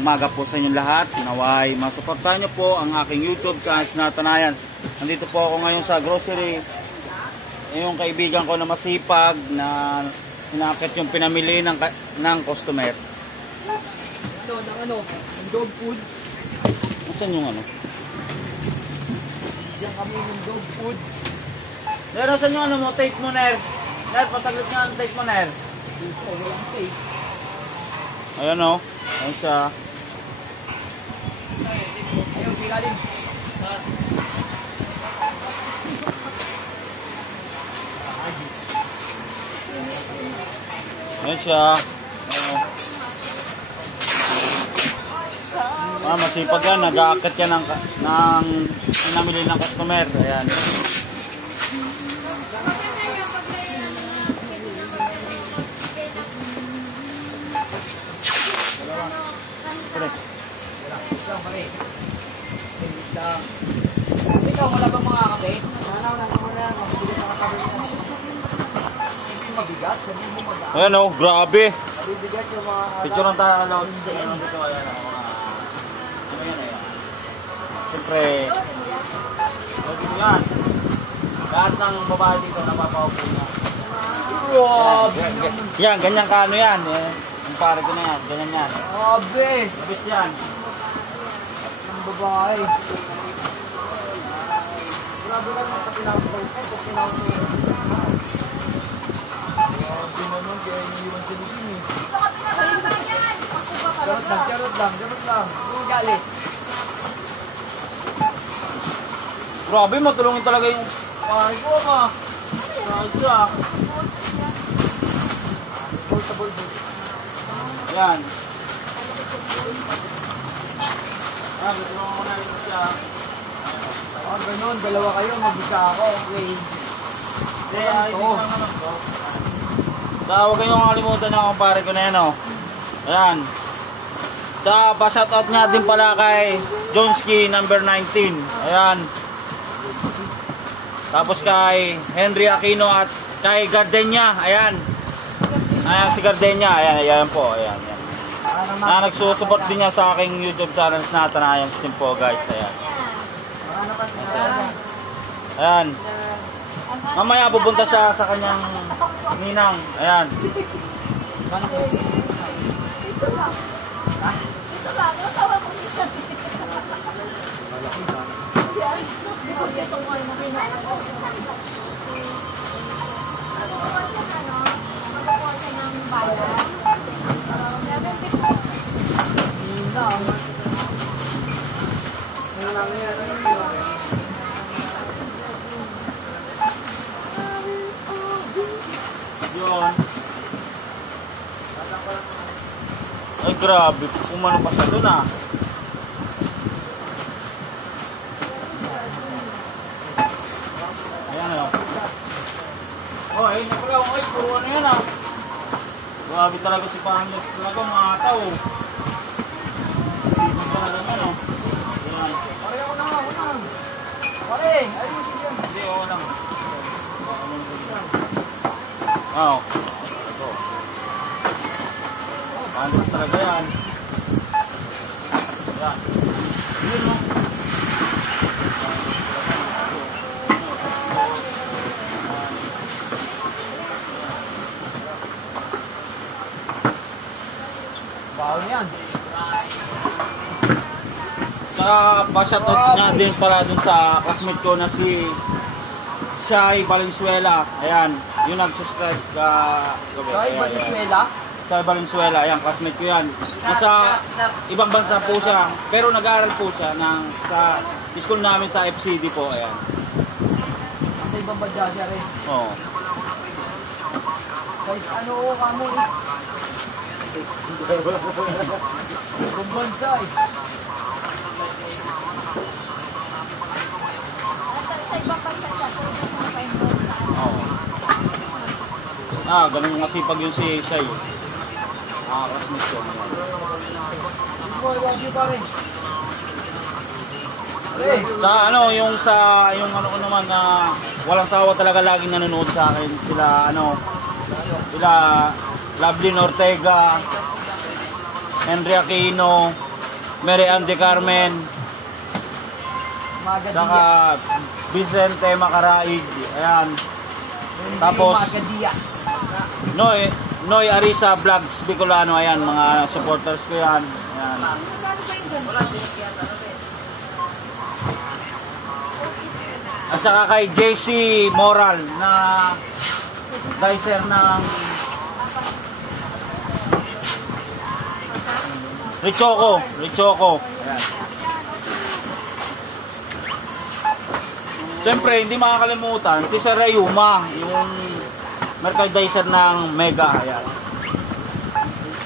umaga po sa inyong lahat. Naway, masuportahan nyo po ang aking YouTube channel na Tanayans. Nandito po ako ngayon sa grocery. Yung kaibigan ko na masipag na inakit yung pinamili ng customer. Ng dog food. Saan yung ano? Diyan kami ng dog food. Pero saan yung ano mo? Tape mo, Ner. Ner, pasaglit nga ang tape mo, Ner. Dito, walang tape. Ayan o. Ayan siya. Ayun, sigalim. Ayan siya. Masipag yan. Nag-aakit yan ng pinamili ng customer. Ayan. Ikaw, wala bang mga kape? Ayan o, grabe. Mabibigat yung mga Picture lang tayo alaw. Ayan dito, ayan o. Ayan. Siyempre, yan. Lahat ng babae dito napapaupo na. Yan, ganyan ka ano yan. Ang pare ko na yan, ganyan yan. Grabe! Ibis yan. Ang babae. Grabe ka naman sa pinapagay. Grabe naman kaya iniwan sa likin eh. Charot lang. Yung galit. Grabe, matulungin talaga yung pare ko ka. Grabe. Ayan. Ayan, gusto mo muna yun siya. Ganun, dalawa kayo, mag-isa ako, okay. Kaya, hindi lang naman ko. Huwag kayong makalimutan na akong pare ko na yan, o. Ayan. Sa pa-shoutout nga din pala kay Jonski number 19. Ayan. Tapos kay Henry Aquino at kay Gardenia. Ayan. Ayan si Gardenia. Ayan po. Ayan. Nagsusuport din niya sa aking YouTube channel na Tanayans din po, guys. Ayan. Ayan. Mamaya pupunta siya sa kanyang ninang. Ayan. Yun. Ay grabe, kumano pa sa doon ah. Ayan o. Oh, ayun na pala. Ay, puro ano yan ah. Grabe talaga si Pangit. Talaga mga ataw. Hindi talaga yan o. Ayan. Pare, ako na. Pare, ayusin yan. Hindi, ako lang. Oo. Ito. Pangit talaga yan. Ayan. Yun o. Baon yan. Pa-shoutout nga din para dun sa classmate ko na si Shai Valenzuela. Ayan, yung nag-subscribe ka. Shai Valenzuela? Shai Valenzuela, ayan, classmate ko yan. Nasa ibang bansa po siya, pero nag-aaral po siya sa school namin sa FCD po. Ayan. Nasa ibang bansa siya rin. Oo. Guys, ano o kamo eh? Ibang bansa eh. Sa ibang bansa siya, so Oo. Ganun nga sipag yun si Shai. Classmate ko. Love you pa rin. Sa ano, yung ano ko naman na walang sawa talaga laging nanonood sa akin. Sila Lovely Ortega, Henry Aquino, Mary Ann de Carmen, Maga saka Vicente Macaraig, ayan. Tapos Diaz. Noy Arisa Vlogs Bicolano, ayan, mga supporters ko yan. Ayan. At saka kay JC Moral na dicer ng Richoco. Ayan. Siyempre, hindi makakalimutan si Sir Rayuma, yung merchandiser ng Mega. Ayan.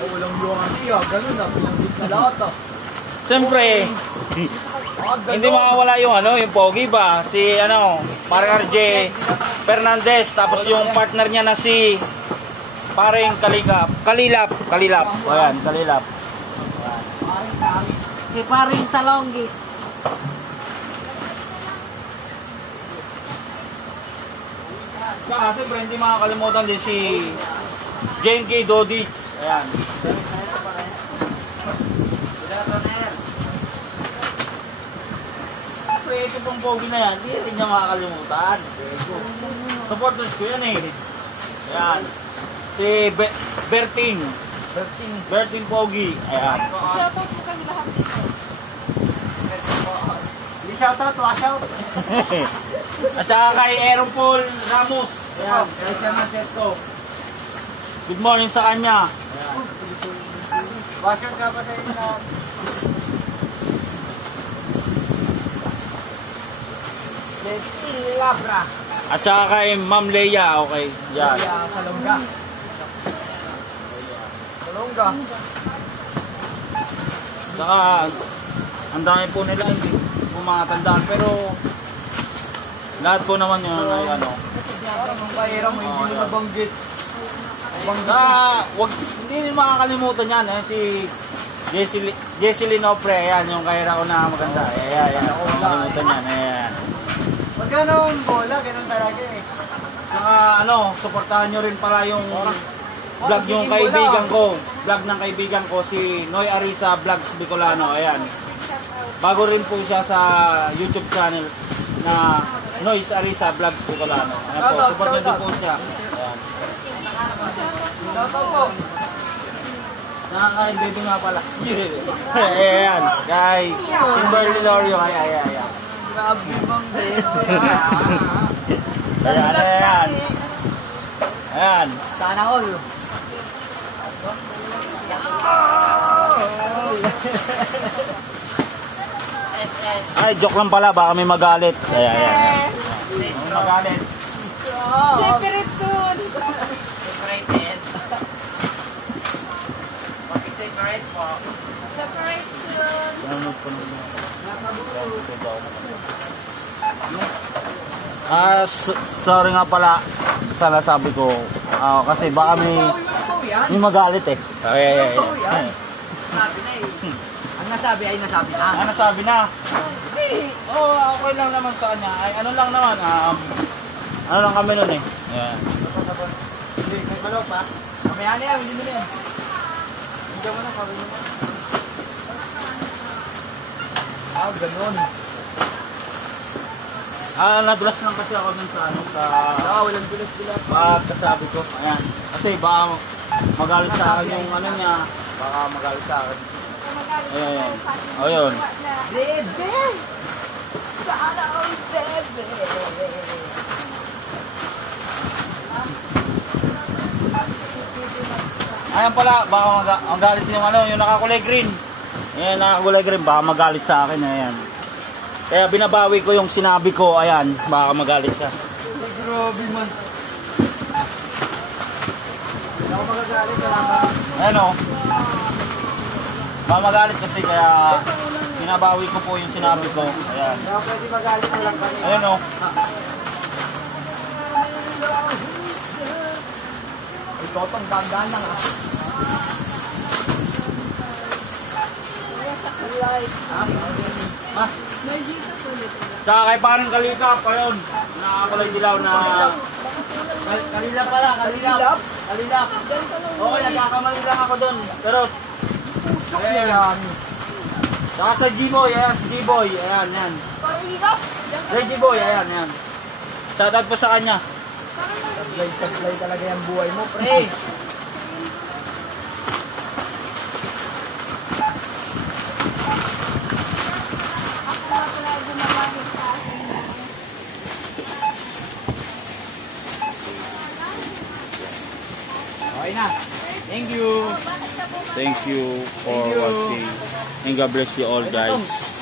Walang luwang siya, ganun na, pinanggit na lahat ah. Siyempre, hindi makawala yung yung pogi ba? Si parang RJ Fernandez, tapos yung partner niya na si parang Kalilap. Ayan, Kalilap. Si paring Talonggis. Saka siyempre, hindi makakalimutan din si Jane K. Dodich. Ayan. Siyempre, ito pong pogi na yan, hindi rin niya makakalimutan. Supporters ko yan eh. Ayan. Si Bertin Pogi. Ayan. Shoutout mo kami lahat dito. Shoutout, washout. At saka kay Aaron Paul Ramos. Ayan. Kay Chairman Testo. Good morning sa kanya. Ayan. Washout ka pa sa inyo na. Labra. At saka kay Ma'am Leia. Okay. Yan. Salongga. Saka ang dami po nila hindi po matatandaan, pero lahat po naman yun ay Parang ang kahirap mo hindi mo nabanggit. hindi nyo makakalimutan yan si Jessie Linopre. Ayan yung kahira ko na maganda. Ayan makakalimutan yan. Ayan. Magkano ang bola, ganun talaga eh. Saka supportahan nyo rin pala yung vlog yung kaibigan ko. Vlog ng kaibigan ko si Noy Arisa Vlogs Bicolano. Ayan. Bago rin po siya sa YouTube channel na Noy Arisa Vlogs Bicolano. Ayan po, support nyo din po siya. Ayan. Shoutout po. Nakakain baby nga pala. Ayan. Kay Kimberly Lorio. Ayan. Grabe bang Ayan. Ayan. Sana all. Ay, joke lang pala. Baka may magalit. Ayan. Magalit. Separate soon. Separated. Pag-separate po. Separate soon. Sorry nga pala sa nasabi ko. Kasi baka may magalit eh. Ay. Sabi na eh. Ang nasabi ay nasabi na. Nasabi na. Okay lang naman sa kanya. Ay, lang naman. Lang kami nun eh. Ayan. Hindi, may balot ha. Mamaya na yan, hindi mo na yan. Hindi mo na, sabi mo na. Ganun. Nadulas lang kasi ako dun sa Walang dulas-dulas. kasabi ko. Ayan. Kasi baka magalit sa akin yung niya. Baka magalit sa akin. Ayan. O yun. Bebe! Sana all bebe! Ayan pala, baka ang galit yung yung nakakulay green. Ayan, nakakulay green, baka magalit sa akin. Ayan. Kaya binabawi ko yung sinabi ko, ayan, baka magalit siya. Grabe man. Hindi ako magagalit, wala ka. Ayan o. Baka magalit kasi kaya binabawi ko po yung sinabi ko. Ayan. Hindi ako pwede magalit mo lang kami. Ayan o. Ito itong dandan lang ah. Tsaka kay parang Kalikap, ayun. Nakakulay dilaw na... Kalilap pala, Kalilap. Kalilap. Oo, nagkakamali lang ako dun. Pero... Ayan. Saka sa G-Boy, ayan, si G-Boy, ayan, yan. Parihirap. Sa G-Boy, ayan, yan. Shoutout po sa kanya. Sablay talaga yung buhay mo, pre. Ako nga pala gumamahit sa akin. Okay na. Thank you. Thank you for watching. And God bless you all, guys.